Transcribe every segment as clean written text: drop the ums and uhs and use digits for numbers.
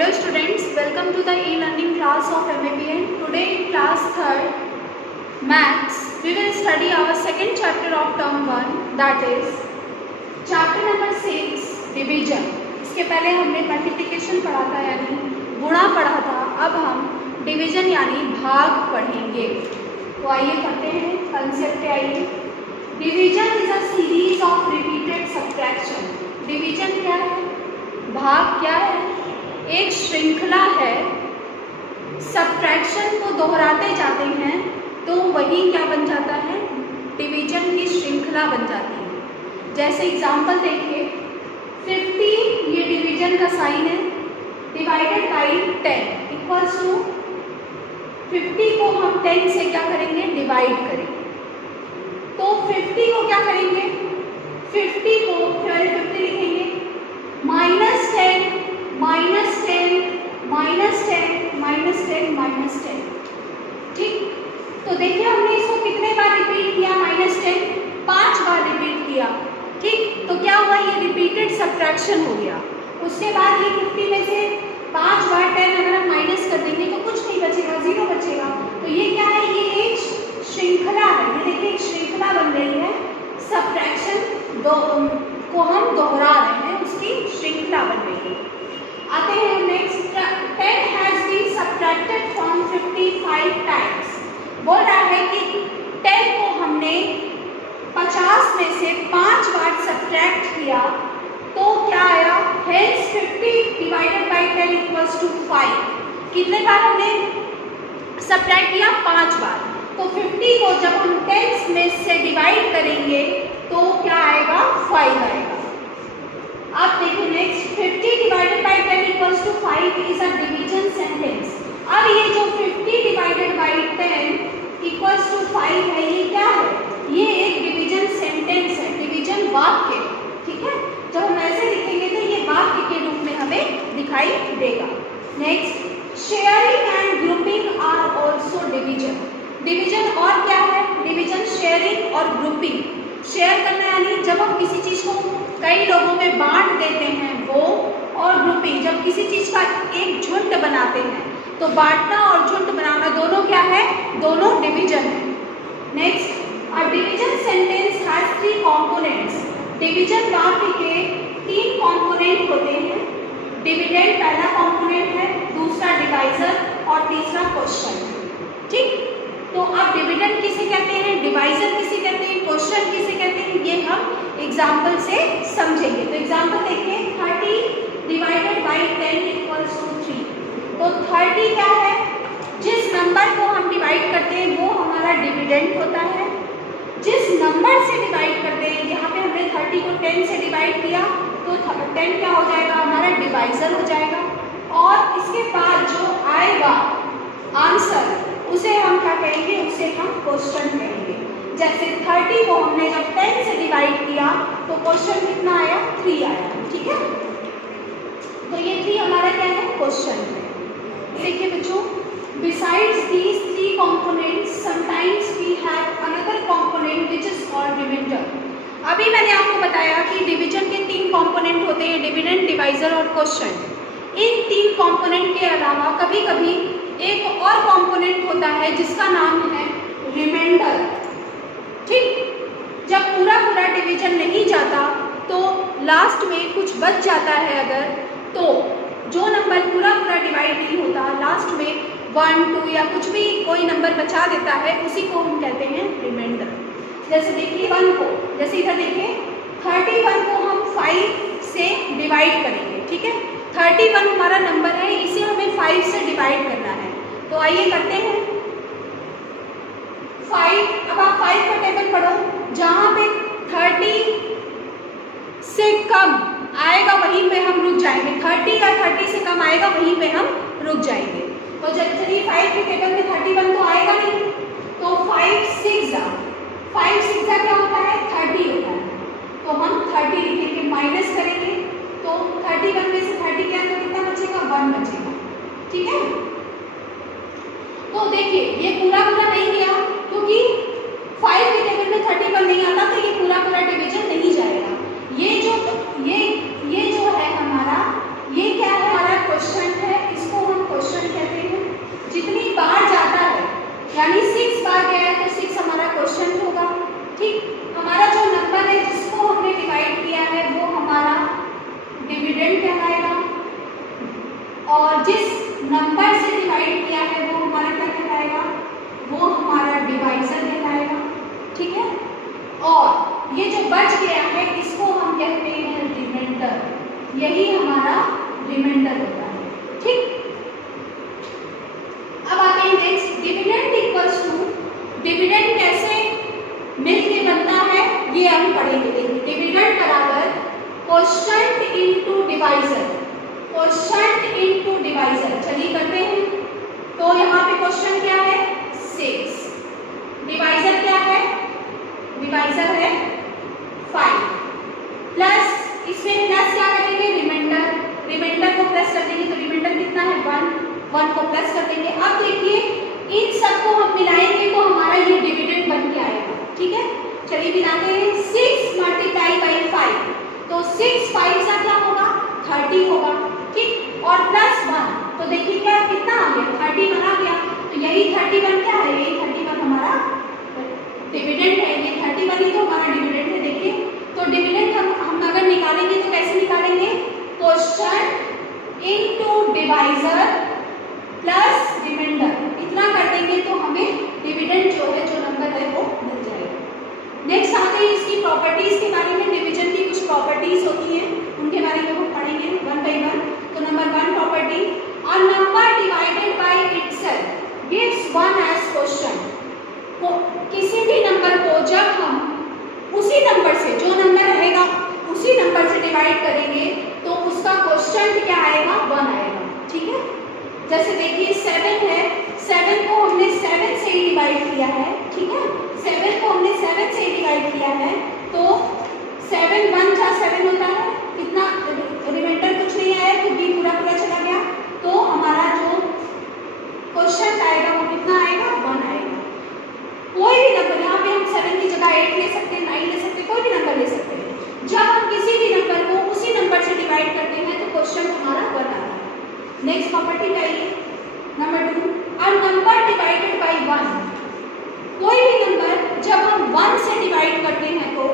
Hello students, welcome to the e-learning class of MAPN. Today in class 3rd Maths, we will study our second chapter of term 1, that is chapter number 6, division. इसके पहले हमने multiplication पढ़ा था यानी गुणा पढ़ा था, अब हम डिवीजन यानी भाग पढ़ेंगे। तो आइए पढ़ते हैं कंसेप्ट पे आइए। Division is a series of repeated subtraction. Division क्या है? भाग क्या है? एक श्रृंखला है। सब्ट्रैक्शन को दोहराते जाते हैं तो वही क्या बन जाता है? डिवीजन की श्रृंखला बन जाती है। जैसे एग्जांपल देखिए, 50 ये डिवीजन का साइन है, डिवाइडेड बाई 10 इक्वल्स टू 50 को हम 10 से क्या करेंगे? डिवाइड करेंगे। तो 50 को क्या करेंगे? 50 को पहले 50 लिखेंगे, minus 10 minus 10 minus 10 minus 10 minus 10। ठीक, तो देखिए हमने इसको कितने बार रिपीट किया? -10 5 बार रिपीट किया। ठीक, तो क्या हुआ? ये रिपीटेड सब्ट्रैक्शन हो गया। उसके बाद ये 50 में से 5 बार 10 अगर हम माइनस कर देंगे तो कुछ नहीं बचेगा, 0 बचेगा। तो ये क्या है? ये एक श्रृंखला है। ये देखिए एक श्रृंखला बन रही है। सब्ट्रैक्शन को हम दोहरा रहे हैं, उसकी श्रृंखला बन रही है। आते हैं next. 10 has been subtracted from 55 times. बोल रहा है कि 10 को हमने 50 में से 5 बार सब्ट्रैक्ट किया तो क्या आया? Hence 50 divided by 10 equals to 5। कितने बार हमने सब्ट्रैक्ट किया? 5 बार। तो 50 को जब हम 10 में से डिवाइड करेंगे तो क्या आएगा? 5 आएगा। अब देखिए next, 50 divided by 10 equals to 5 is a division sentence. अब ये जो 50 डिवाइडेड बाई 10 इक्वल्स टू 5 है, ये क्या है? ये एक डिवीजन सेंटेंस है, डिवीजन वाक्य। ठीक है, जब हम ऐसे लिखेंगे तो ये वाक्य के रूप में हमें दिखाई देगा। Next, sharing and grouping are also division. Division और क्या है? डिवीजन शेयरिंग और ग्रुपिंग। शेयर करना यानी जब हम किसी चीज को कई लोगों में बांट देते हैं वो, और ग्रुपिंग जब किसी चीज का एक झुंड बनाते हैं। तो बांटना और झुंड बनाना दोनों क्या है? दोनों डिवीजन है। Next, a division sentence has 3 components. Division वाक्य के 3 कंपोनेंट होते हैं। डिविडेंड पहला कंपोनेंट है, दूसरा डिवाइजर और तीसरा क्वेश्चन। ठीक, तो अब डिविडेंड किसे कहते हैं, डिवाइजर किसे कहते हैं, क्वेश्चन किसे कहते हैं, ये हम एग्जाम्पल से समझेंगे। तो एग्जाम्पल देखिए, 30 डिवाइडेड बाई 10 इक्वल्स टू 3। तो 30 क्या है? जिस नंबर को हम डिवाइड करते हैं वो हमारा डिविडेंड होता है। जिस नंबर से डिवाइड करते हैं, यहाँ पे हमने 30 को 10 से डिवाइड किया तो 10 क्या हो जाएगा? हमारा डिवाइजर हो जाएगा। और इसके बाद जो आएगा आंसर उसे हम क्या कहेंगे? उसे हम क्वेश्चन कहेंगे। जैसे 30 को हमने जब 10 से डिवाइड किया तो क्वेश्चन कितना आया? 3 आया। ठीक है, तो ये 3 हमारा क्या है? क्वेश्चन है। देखिए बच्चों, besides these 3 components sometimes we have another component which is called reminder. अभी मैंने आपको बताया कि डिवीजन के 3 कंपोनेंट होते हैं, डिविडेंड, डिवाइजर और क्वेश्चन। इन 3 कंपोनेंट के अलावा कभी कभी एक और कंपोनेंट होता है जिसका नाम है रिमाइंडर। ठीक, जब पूरा पूरा डिवीजन नहीं जाता तो लास्ट में कुछ बच जाता है अगर, तो जो नंबर पूरा पूरा डिवाइड नहीं होता, लास्ट में 1 2 या कुछ भी कोई नंबर बचा देता है, उसी को हम कहते हैं रिमाइंडर। जैसे देखिए 1 को, जैसे इधर देखिए 31 को हम 5 से डिवाइड करेंगे। ठीक है, 31 हमारा नंबर है, इसे हमें 5 से डिवाइड करना है। तो आइए करते हैं 5। अब आप 5 का टेबल पढ़ो, जहाँ पे 30 से कम आएगा वहीं पे हम रुक जाएंगे। 30 या 30 से कम आएगा वहीं पे हम रुक जाएंगे। तो चलिए 5 के टेबल में 31 तो आएगा नहीं, तो 5 6 क्या होता है? 30 होता है। तो हम 30 लिखेंगे, माइनस करेंगे तो 31 में से 30 के अंदर कितना बचेगा? 1 बचेगा। ठीक है, तो देखिए ये पूरा पूरा नहीं गया क्योंकि 5 के टेबल में 31 नहीं आता, तो ये पूरा पूरा डिवीजन नहीं जाएगा। ये जो है हमारा, ये क्या है? हमारा क्वेश्चन है डिवाइड किया है वो हमारा क्या कहलाएगा, वो हमारा डिवाइजर कहलाएगा, ठीक है। और ये जो बच गया है इसको हम कहते हैं रिमाइंडर, यही हमारा रिमाइंडर होता है, ठीक। अब आते हैं next, dividend equals to, dividend कैसे मिलके बनता है ये हम पढ़ेंगे। देखिए डिविडेंड बराबर quotient into divisor, quotient into divisor. चलिए करते हैं। तो यहाँ पे क्वेश्चन क्या है 6, डिवाइजर क्या है, डिवाइजर है 5, प्लस इसमें प्लस क्या करेंगे रिमाइंडर, रिमाइंडर को प्लस कर देंगे तो रिमाइंडर कितना है 1 को प्लस कर देंगे। अब देखिए इन सबको हम मिलाएंगे तो हमारा ये डिविडेंड बन के आएगा, ठीक है। चलिए मिलाते हैं, 6 मल्टीप्लाई बाई 5, तो 6 5 सा क्या होगा 30 होगा, ठीक। और प्लस 1 तो देखिए क्या कितना आ गया 31 आ गया, तो यही 31 क्या है, यही 31 हमारा डिविडेंड है, ये 31 ही तो हमारा डिविडेंड है। देखिए तो डिविडेंड हम अगर निकालेंगे तो कैसे निकालेंगे, quotient into divisor plus reminder, इतना कर देंगे तो हमें डिविडेंड जो है, जो नंबर है वो मिल जाएगा। नेक्स्ट आते हैं इसकी प्रॉपर्टीज के बारे में, डिवीजन की कुछ प्रॉपर्टीज होती हैं उनके बारे में वो पढ़ेंगे वन बाय वन। तो number 1 property, a number divided by itself gives 1 as quotient. किसी भी नंबर को जब हम उसी नंबर से, जो नंबर रहेगा उसी नंबर से डिवाइड करेंगे तो उसका क्वोशंट क्या आएगा 1 आएगा, ठीक है। जैसे देखिए 7 है, 7 को हमने 7 से ही डिवाइड किया है, ठीक है, 7 को हमने 7 से ही डिवाइड किया है, तो 7 1 जा 7 होता है, कितना रिमाइंडर कुछ नहीं आया तो b पूरा पूरा चला गया, तो हमारा जो क्वोशंट आएगा वो कितना आएगा 1 आएगा। कोई भी नंबर, यहाँ पे हम 7 की जगह 8 ले सकते हैं, 9 ले सकते हैं, कोई भी नंबर ले सकते हैं। जब हम किसी भी नंबर को उसी नंबर से डिवाइड करते हैं तो क्वोशंट हमारा 1 आता है। नेक्स्ट प्रॉपर्टी क्या है नंबर 2, अ नंबर डिवाइडेड बाय 1, कोई भी नंबर जब हम 1 से डिवाइड करते हैं तो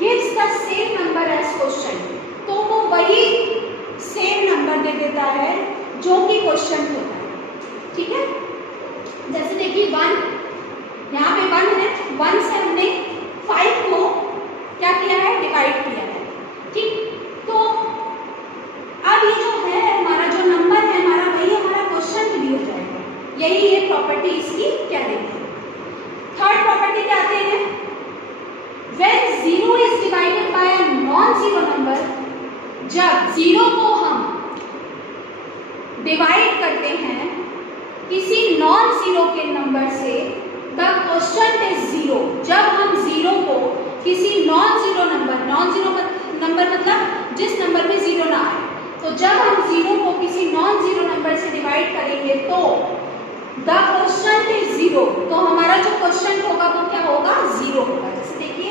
gives the same number as quotient, तो वो वही सेम नंबर दे देता है जो कि क्वोशंट होता है, ठीक है। जैसे देखिए 1, यहाँ पे 1 है, 1 से हमने 5 को क्या किया है डिवाइड किया है, ठीक। तो अब ये जो है हमारा जो नंबर है हमारा वही हमारा क्वोशंट भी हो जाएगा, यही ये प्रॉपर्टी इसकी क्या देती है। थर्ड प्रॉपर्टी क्या आते हैं, when 0 is divided by a non zero number, जब 0 को हम डिवाइड करते हैं किसी नॉन जीरो के नंबर से, द क्वोशंट इज 0। जब हम 0 को किसी नॉन जीरो नंबर मतलब जिस नंबर में 0 ना आए, तो जब हम 0 को किसी नॉन जीरो नंबर से डिवाइड करेंगे तो द क्वोशंट इज 0, तो हमारा जो क्वोशंट होगा वो क्या होगा 0 होगा। जैसे देखिए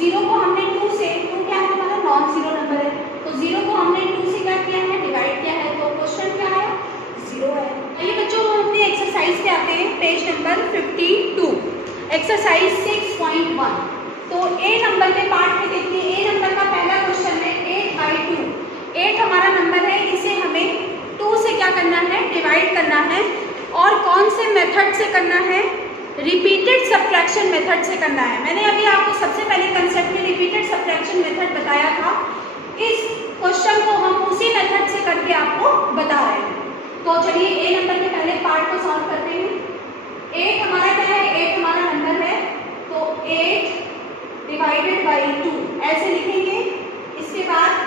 0 को हमने 2 से, 2 क्या है हमारा नॉन जीरो नंबर है, तो 0 को हमने 2 से क्या किया है डिवाइड किया है, तो क्वोशंट क्या है 0 है। आइए बच्चों हम अपने एक्सरसाइज पे आते हैं, पेज नंबर 52, एक्सरसाइज 6.1। तो ए नंबर के पार्ट में देखिए, ए नंबर का पहला क्वेश्चन है 8/2, 8 हमारा नंबर है, इसे हमें 2 से क्या करना है डिवाइड करना है, और कौन से मेथड से करना है, रिपीटेड सब्ट्रैक्शन मेथड से करना है। मैंने अभी आपको सबसे पहले कंसेप्ट में रिपीटेड सब्ट्रैक्शन मेथड बताया था, इस क्वेश्चन को हम उसी मेथड से करके आपको बता रहे हैं। तो चलिए ए नंबर के पहले पार्ट को सॉल्व करते हैं। 8 हमारा क्या है, 8 हमारा नंबर है, तो 8 डिवाइडेड बाई 2 ऐसे लिखेंगे। इसके बाद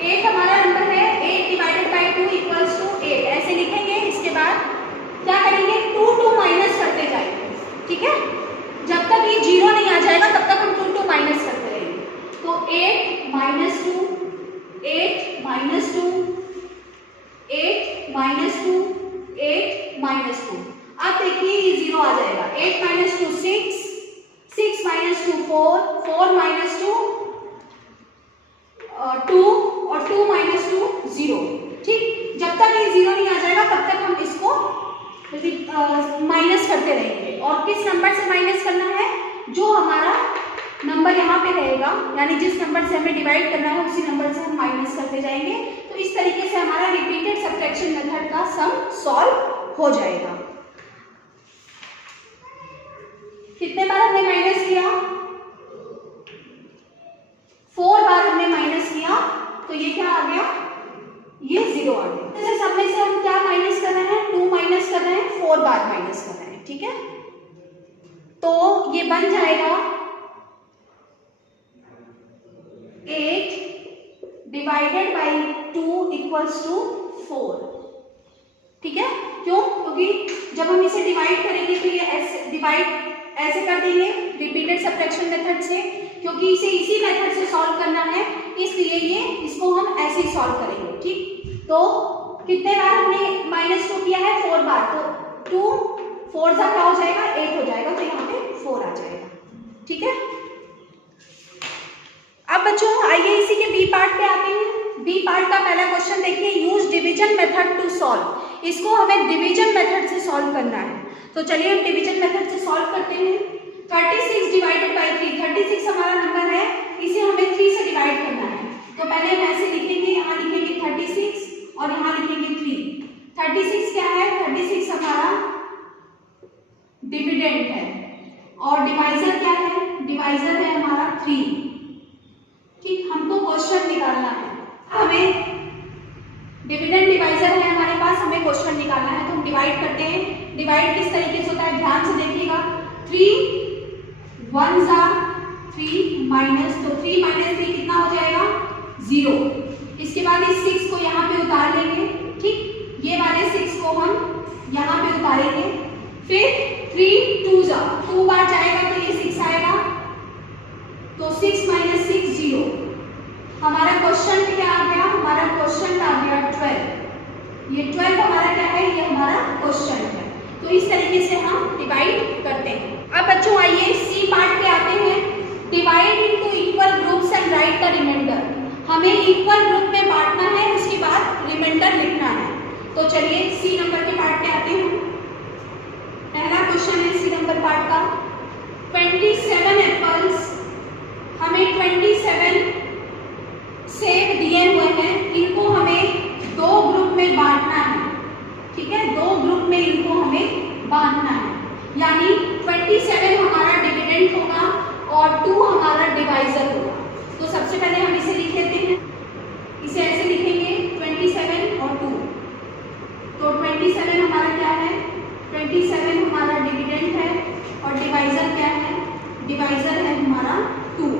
8 हमारा नंबर है, 8 डिवाइडेड बाई 2 इक्वल्स टू 8 ऐसे लिखेंगे। इसके बाद क्या करेंगे 2 माइनस करते जाएंगे, ठीक है। जब तक ये 0 नहीं आ जाएगा तब तक हम 2 माइनस करते रहेंगे। तो 8 माइनस 2, 8 माइनस 2, 8 माइनस 2, 8 माइनस 2। अब देखिए ये 0 आ जाएगा। 8 माइनस 2 6, 6 माइनस 2 4, 4 माइनस 2 2 और 2 माइनस 2 0, ठीक। जब तक ये 0 नहीं आ जाएगा तब तक हम इसको माइनस करते रहेंगे। और किस नंबर से माइनस करना है, जो हमारा नंबर यहाँ पे रहेगा, यानी जिस नंबर से हमें डिवाइड करना है उसी नंबर से हम माइनस करते जाएंगे। तो इस तरीके से हमारा रिपीटेड सब्ट्रैक्शन मेथड का सम सॉल्व हो जाएगा। कितने बार हमने माइनस किया? 4 बार हमने माइनस किया, तो ये क्या आ गया? ये 0 आ गया। जैसे सब में से हम क्या माइनस कर रहे हैं? 2 माइनस कर रहे हैं, 4 बार माइनस कर रहे हैं, ठीक है। तो ये बन जाएगा 8 डिवाइडेड बाई 2 इक्वल्स टू 4, ठीक है। क्यों? क्योंकि जब हम इसे डिवाइड करेंगे तो ये ऐसे डिवाइड ऐसे कर देंगे रिपीटेड सब्ट्रैक्शन मेथड से, क्योंकि इसे इसी मेथड से सॉल्व करना है, इसलिए ये इसको हम ऐसे ही सॉल्व करेंगे, ठीक। तो कितने बार हमने -2 किया है? 4 बार। तो 2 4 क्या हो जाएगा? 8 हो जाएगा, तो यहाँ पे 4 आ जाएगा, ठीक है। अब बच्चों आइए इसी के बी पार्ट पे आते हैं। बी पार्ट का पहला क्वेश्चन देखिए, use division method to solve. इसको हमें डिवीजन मेथड से सॉल्व करना है, तो चलिए हम डिवीजन मेथड से सॉल्व करते हैं। 36 डिवाइडेड बाई 3, 36 हमारा नंबर है, इसे हमें 3 से डिवाइड करना है। तो पहले हम ऐसे लिखेंगे, यहाँ लिखेंगे 36 और यहाँ लिखेंगे 3। 36 क्या है? 36 हमारा डिविडेंड है, और डिवाइजर क्या है? डिवाइजर है हमारा 3, ठीक। हमको क्वेश्चन निकालना है, हमें डिविडेंड डिवाइजर है हमारे पास, हमें क्वेश्चन निकालना है। तो हम डिवाइड करते हैं। डिवाइड किस तरीके से होता है ध्यान से देखिएगा। 3 1 3 माइनस, तो 3 माइनस 3 कितना हो जाएगा? 0। इसके बाद इस 6 को यहाँ पे उतार लेंगे, ठीक। ये वाले 6 को हम यहाँ पे उतारेंगे। फिर 3 2 बार जाएगा तो ये 6 आएगा, तो 6 माइनस 6 0। हमारा क्वेश्चन क्या आ गया? हमारा क्वेश्चन आ गया 12। ये 12 हमारा क्या है? ये हमारा क्वेश्चन है। तो इस तरीके से हम डिवाइड करते हैं। अब बच्चों आइए सी पार्ट पे आते हैं। Divide into equal groups and write the reminder. हमें इक्वल ग्रुप में बांटना है, उसके बाद रिमाइंडर लिखना है। तो चलिए सी नंबर के पार्ट पे आते हैं। पहला क्वेश्चन है सी नंबर पार्ट का, 27 एप्पल्स। हमें 27 सेब दिए हुए हैं, इनको हमें 2 ग्रुप में बांटना है, ठीक है। 2 ग्रुप में इनको हमें बांटना है, यानी 27 हमारा डिविडेंड होगा और 2 हमारा डिवाइजर होगा। तो सबसे पहले हम इसे लिख लेते हैं, इसे ऐसे लिखेंगे 27 और 2। तो 27 हमारा क्या है? 27 हमारा डिविडेंड है, और डिवाइजर क्या है? डिवाइजर है हमारा 2।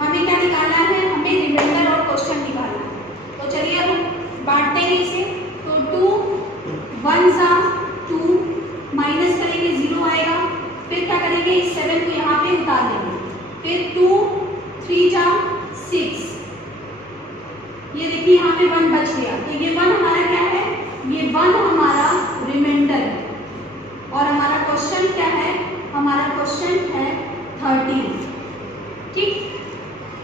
हमें क्या निकालना है? हमें रिमाइंडर और क्वेश्चन निकालना है। तो चलिए अब बांटते हैं इसे। तो 2 1 2 माइनस करेंगे, 0 आएगा। फिर क्या करेंगे? इस 7 को यहाँ पे उतार देंगे। फिर 2 3 6, ये देखिए यहाँ पे 1 बच गया, तो ये 1 हमारा क्या है? ये 1 हमारा रिमाइंडर है, और हमारा क्वेश्चन क्या है? हमारा क्वेश्चन है 13, ठीक।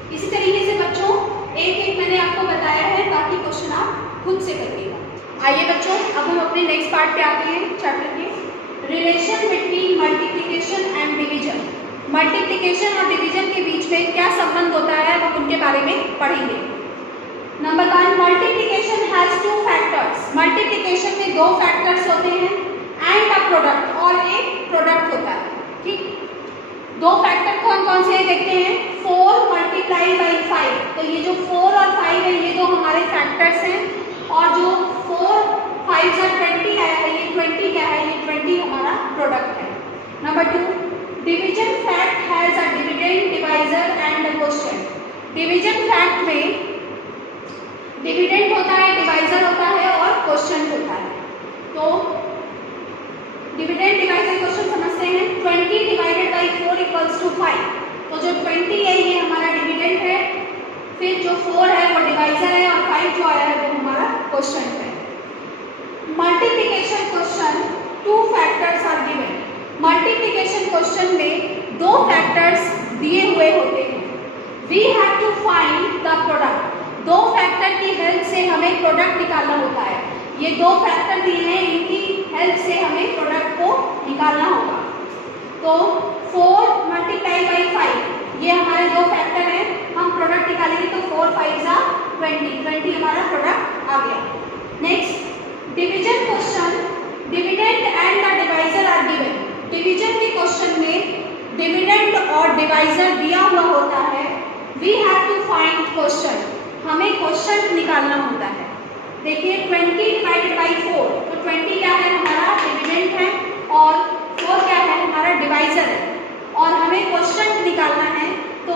इसी तरीके से बच्चों एक एक मैंने आपको बताया है, बाकी क्वेश्चन आप खुद से करिएगा। आइए बच्चों अब हम अपने नेक्स्ट पार्ट पे आते हैं चैप्टर के, relation between multiplication and division. Multiplication और डिवीजन के बीच में क्या संबंध होता है, हम उनके बारे में पढ़ेंगे। Number 1, multiplication has 2 factors. Multiplication में 2 फैक्टर्स होते हैं, एंड अ प्रोडक्ट, और एक प्रोडक्ट होता है, ठीक। 2 फैक्टर कौन कौन से देखते हैं? 4 मल्टीप्लाई बाई 5। तो ये जो 4 और 5 है, ये 2 हमारे फैक्टर्स हैं, और जो 4 5 से 20 आया है, ये 20 क्या है? ये 20 हमारा प्रोडक्ट है। Number 2, division fact has a dividend, divisor and a question. Division fact में डिविडेंड होता है, डिवाइजर होता है और क्वेश्चन होता है। तो डिविडेंड डिवाइजर क्वेश्चन समझते हैं। 20 डिवाइडेड बाई 4 इक्वल्स टू 5। तो जो 20 है ये हमारा डिविडेंड है, फिर जो 4 है वो डिवाइजर है, और 5 जो आया है वो हमारा क्वेश्चन है। Multiplication question 2 factors are given. Multiplication question में 2 फैक्टर्स दिए हुए होते हैं। We have to find the product. 2 factor की हेल्प से हमें प्रोडक्ट निकालना होता है। ये 2 फैक्टर दिए हैं, इनकी हेल्प से हमें प्रोडक्ट को निकालना होगा। तो 4 मल्टीप्लाई बाई 20 हमारा प्रोडक्ट आ गया। Next division question, dividend and the divisor are given. Division के क्वेश्चन में डिविडेंड और डिवाइजर दिया हुआ होता है। We have to find question, हमें क्वेश्चन निकालना होता है। देखिए 20 डिवाइडेड बाई 4, तो 20 क्या है हमारा डिविडेंड है और 4 क्या है हमारा डिवाइजर है, और हमें क्वेश्चन निकालना है। तो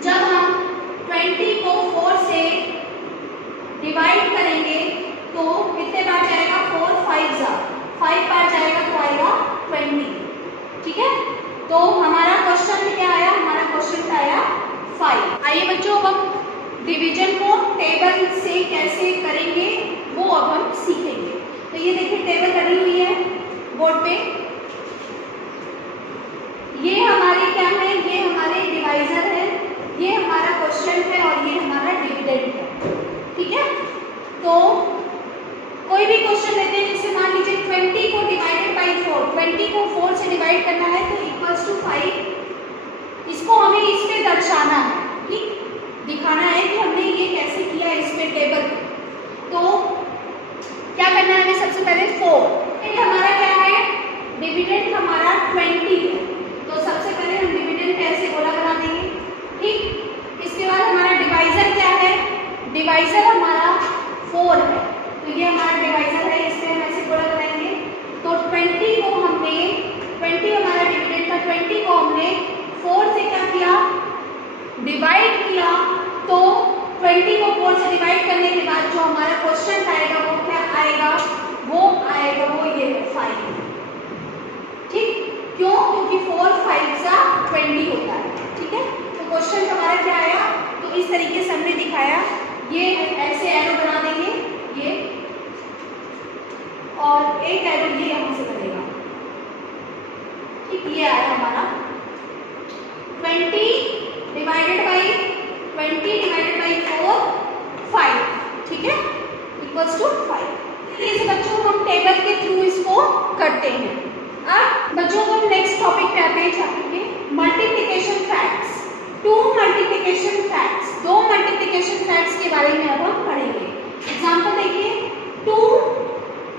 जब हम 20 को 4 से डिवाइड करेंगे तो कितने बार जाएगा, 4 5 बार जाएगा तो आएगा 20। ठीक है, तो हमारा क्वेश्चन क्या आया, हमारा क्वेश्चन आया 5। आइए बच्चों अब हम डिवीजन को टेबल से कैसे करेंगे वो अब हम सीखेंगे। तो ये देखिए टेबल बनी हुई है बोर्ड पे, ये हमारे क्या है, ये हमारे डिवाइजर है, ये हमारा क्वेश्चन है और ये हमारा डिविडेंड है। ठीक है, तो कोई भी क्वेश्चन लेते हैं, जैसे मान लीजिए 20 को डिवाइडेड बाई 4, 20 को 4 से डिवाइड करना है तो इक्वल्स टू 5। इसको हमें इस पे दर्शाना है, ठीक, दिखाना है कि हमने ये कैसे किया इस पे टेबल। तो क्या करना है हमें, सबसे पहले 4 हमारा क्या है, डिविडेंड हमारा 20 है, तो सबसे पहले हम डिविडेंड कैसे गोला बना देंगे। ठीक, इसके बाद हमारा डिवाइजर क्या है, डिवाइजर हमारा 4 है, तो ये हमारा डिवाइजर है, इससे हम ऐसे गोला बनाएंगे। तो 20 को हमने, 20 हमारा डिविडेंड था, 20 को हमने 4 से क्या किया, डिवाइड किया। तो 20 को 4 से डिवाइड करने के बाद जो हमारा क्वेश्चन आएगा वो क्या आएगा, वो ये 5। ठीक, क्यों, क्योंकि 4 5 सा 20 होता है। ठीक है, तो क्वेश्चन हमारा क्या आया, तो इस तरीके से हमने दिखाया, ये ऐसे एरो बना देंगे ये, और एक एरो ये यहाँ से बनेगा। ठीक, ये आया हमारा 20 डिवाइडेड बाई 4 5। ठीक है, इक्वल्स टू 5। इस बच्चों हम टेबल के थ्रू इसको करते हैं। अब बच्चों को नेक्स्ट टॉपिक पे आते हैं, चैप्टर के multiplication facts. 2 multiplication facts, 2 multiplication facts के बारे में अब हम पढ़ेंगे। एग्जाम्पल देखिए, 2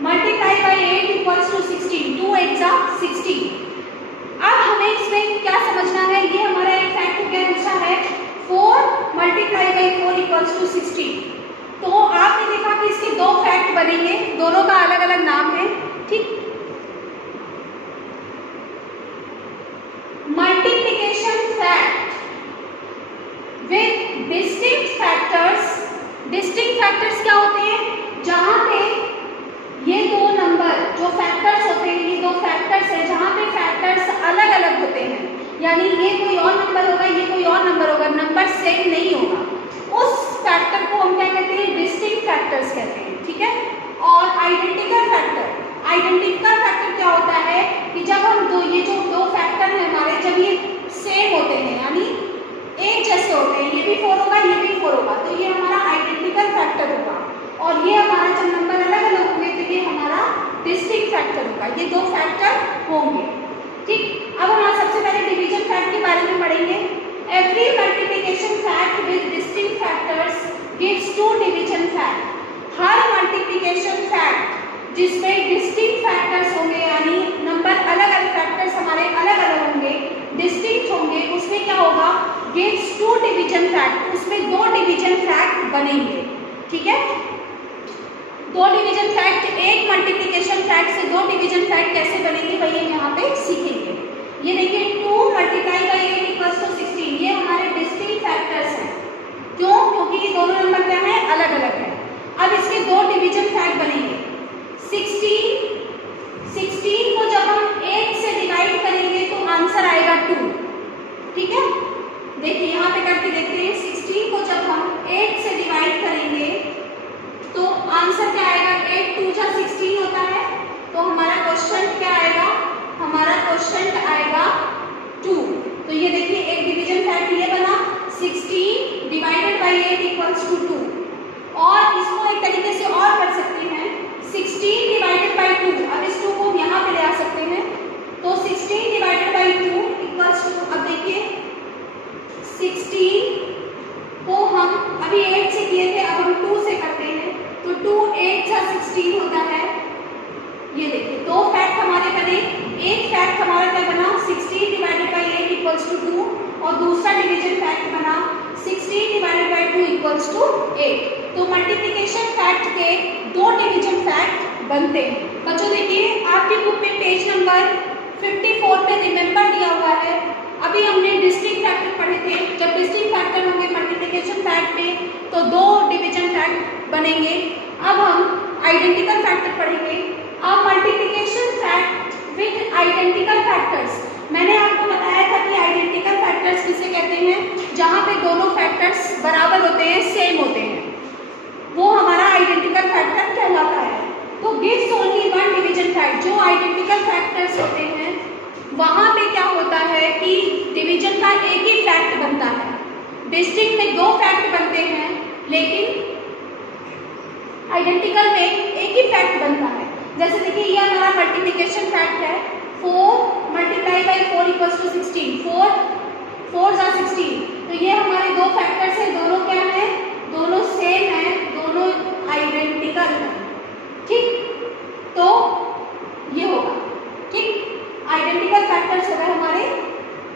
मल्टीप्लाई बाई 8 इक्वल्स टू 16, 2 8 जा 16। अब हमें इसमें क्या समझना है, ये हमारा एक फैक्ट हो गया, दूसरा है 4 मल्टीप्लाई बाई 4 इक्वल्स टू 16। तो आपने देखा कि इसके 2 फैक्ट बनेंगे, दोनों का अलग अलग नाम है। ठीक, multiplication fact with distinct factors. Distinct factors क्या होते हैं, जहां पे ये 2 नंबर जो फैक्टर्स होते हैं, ये 2 फैक्टर्स है जहां पे फैक्टर्स अलग अलग होते हैं, यानी ये कोई और नंबर होगा, ये कोई और नंबर होगा, नंबर सेम नहीं होगा, उस फैक्टर को हम क्या कहते हैं, डिस्टिंक्ट फैक्टर्स कहते हैं। ठीक है, और आइडेंटिकल फैक्टर, आइडेंटिकल फैक्टर क्या होता है कि जब हम ये जो 2 फैक्टर है हमारे, जब ये सेम होते हैं यानी एक जैसे होते हैं, ये भी 4 होगा, ये भी 4 होगा, तो ये हमारा आइडेंटिकल फैक्टर होगा। और ये हमारा जब नंबर अलग अलग होंगे तो ये हमारा डिस्टिंक्ट फैक्टर होगा, ये 2 फैक्टर होंगे। ठीक, अब हम सबसे पहले डिवीजन फैक्ट के बारे में पढ़ेंगे। Every multiplication fact with distinct factors gives 2 division fact. Her multiplication fact जिसमें डिस्टिंक्ट फैक्टर्स होंगे, यानी नंबर अलग अलग फैक्टर्स हमारे अलग अलग होंगे, डिस्टिंक्ट होंगे, उसमें क्या होगा, गिव्स 2 डिवीजन फैक्ट, उसमें 2 डिवीजन फैक्ट बनेंगे। ठीक है, 2 डिवीजन फैक्ट, एक मल्टीप्लिकेशन फैक्ट से 2 डिवीजन फैक्ट कैसे बनेंगे वही हम यहाँ पे सीखेंगे। ये देखिए 2 मल्टीप्लाई बाई 8 इक्वल्स टू 16, ये हमारे डिस्टिंक्ट फैक्टर्स हैं। क्यों, क्योंकि ये दोनों नंबर क्या है, अलग अलग है। अब इसके 2 डिवीजन फैक्ट बनेंगे। 16 को जब हम 8 से डिवाइड करेंगे तो आंसर आएगा 2। ठीक है, देखिए यहाँ पे करके देखते हैं, 16 को जब हम 8 से डिवाइड करेंगे तो आंसर क्या आएगा, 8 2 जा 16 होता है, तो हमारा क्वेश्चन क्या आएगा, हमारा क्वेश्चन आएगा 2। तो ये देखिए एक डिवीजन फैक्ट ये बना, 16 डिवाइडेड बाई 8 इक्वल्स टू 2। और इसको एक तरीके से और कर सकते हैं, 16 डिवाइडेड बाई 2, अब इस 2 को हम यहाँ पे ले आ सकते हैं, तो 16 डिवाइडेड बाई 2 इक्वल्स टू, अब देखिए 16 को हम अभी 8 और दूसरा डिवीजन फैक्ट बना 16 डिवाइडेड बाई 2 इक्वल्स टू 8। तो मल्टीप्लिकेशन फैक्ट के दो डिवीजन फैक्ट बनते हैं। बच्चों देखिए आपके बुक में पेज नंबर 54 पे रिमेंबर दिया हुआ है। अभी हमने डिस्टिंक्ट फैक्टर पढ़े थे। जब डिस्टिंक्ट फैक्टर होंगे मल्टीप्लिकेशन फैक्ट में तो दो डिवीजन फैक्ट बनेंगे। अब हम आइडेंटिकल फैक्टर पढ़ेंगे। अब multiplication fact with identical factors, मैंने आपको बताया था कि आइडेंटिकल फैक्टर्स किसे कहते हैं, जहाँ पे दोनों फैक्टर्स बराबर होते हैं, सेम होते हैं, वो हमारा आइडेंटिकल फैक्टर कहलाता है। तो gives only one division fact, जो आइडेंटिकल फैक्टर्स होते हैं वहाँ पे क्या होता है कि डिवीजन का एक ही फैक्ट बनता है। डिस्टिंक्ट में दो फैक्ट बनते हैं लेकिन आइडेंटिकल में एक ही फैक्ट बनता है। जैसे देखिए ये हमारा मल्टीप्लिकेशन फैक्ट है, 4 मल्टीप्लाई बाई 4 इक्वल्स टू 16, 4 जा 16। तो ये हमारे दो फैक्टर्स हैं, दोनों क्या हैं, दोनों सेम हैं, दोनों आइडेंटिकल हैं। ठीक, तो ये होगा, ठीक, आइडेंटिकल फैक्टर्स हो गए हमारे।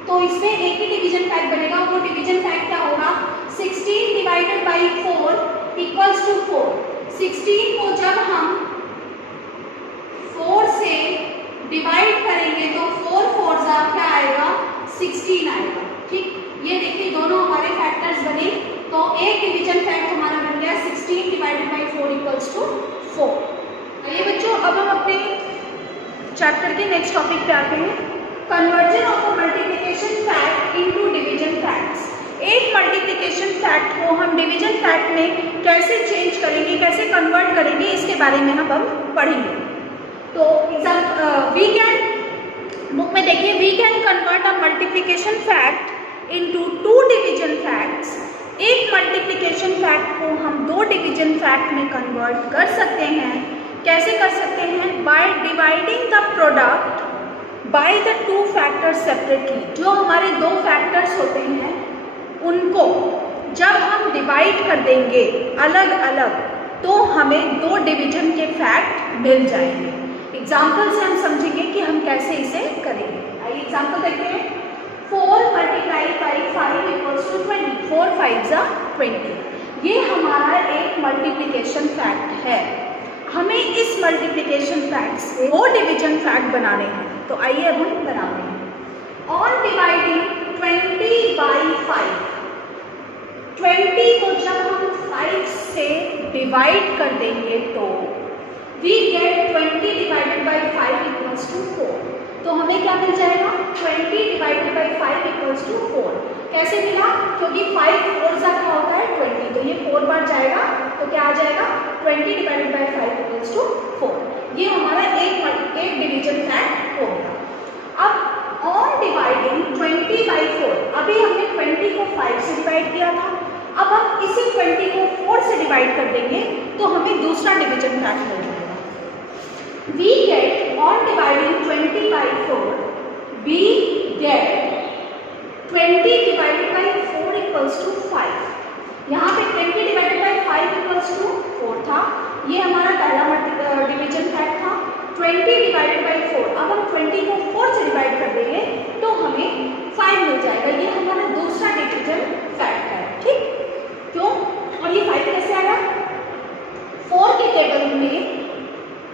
तो इसमें एक ही डिवीजन फैक्ट बनेगा। वो डिवीजन फैक्ट क्या होगा, 16 डिवाइडेड बाई 4 इक्वल्स टू 4। 16 को जब हम 4 से डिवाइड करेंगे तो 4 4 जा क्या आएगा, 16 आएगा। ठीक, ये देखिए दोनों हमारे फैक्टर्स बने। तो एक डिवीजन फैक्ट हमारा बन गया 16 डिवाइडेड बाई 4 इक्वल्स टू 4। आइए बच्चों अब हम अपने चैप्टर के नेक्स्ट टॉपिक पे आते हैं, conversion of a multiplication fact into division facts. एक मल्टीप्लिकेशन फैक्ट को हम डिवीजन फैक्ट में कैसे चेंज करेंगे, कैसे कन्वर्ट करेंगे, इसके बारे में हम पढ़ेंगे। तो वी कैन, बुक में देखिए, we can convert a multiplication fact into 2 division facts. एक मल्टीप्लिकेशन फैक्ट को हम 2 डिवीजन फैक्ट में कन्वर्ट कर सकते हैं। कैसे कर सकते हैं, by dividing the product by the 2 factors separately. जो हमारे दो फैक्टर्स होते हैं उनको जब हम डिवाइड कर देंगे अलग अलग तो हमें 2 डिवीजन के फैक्ट मिल जाएंगे। एग्जाम्पल से हम समझेंगे कि हम कैसे इसे करेंगे। आइए एग्जाम्पल देखते हैं। 4 मल्टीप्लाई बाई 5 इक्वल्स टू 20, 4 5 जा 20। ये हमारा एक मल्टीप्लिकेशन फैक्ट है। हमें इस मल्टीप्लिकेशन फैक्ट से 2 डिवीजन फैक्ट बनाने हैं। तो आइए अब हम बनाते हैं। ऑन डिवाइडिंग 20 बाई 5, 20 को जब हम 5 से डिवाइड कर देंगे तो we get 20 divided by 5 equals to 4। तो हमें क्या मिल जाएगा, 20 डिवाइडेड बाई 5 इक्वल्स टू 4। कैसे मिला, क्योंकि 5 4 जा क्या होता है 20, तो ये 4 बार जाएगा तो क्या आ जाएगा, 20 डिवाइडेड बाई 5 इक्वल्स टू 4। ये हमारा एक डिवीजन फैक्ट हो गया। अब ऑन डिवाइडिंग 20 बाई 4, अभी हमने 20 को 5 से डिवाइड किया था, अब हम इसी 20 को 4 से डिवाइड कर देंगे तो हमें दूसरा डिवीजन फैक्ट मिल जाएगा। We get on dividing 20 by 4, we get 20 divided by 4 equals to 5। यहाँ पे 20 divided by 5 equals to 4 था, ये हमारा पहला डिवीजन फैक्ट था। 20 divided by 4, अब हम 20 को 4 से डिवाइड कर देंगे तो हमें 5 मिल जाएगा। ये हमारा दूसरा डिवीजन फैक्ट है। ठीक, क्यों, और ये 5 कैसे आया, 4 के टेबल में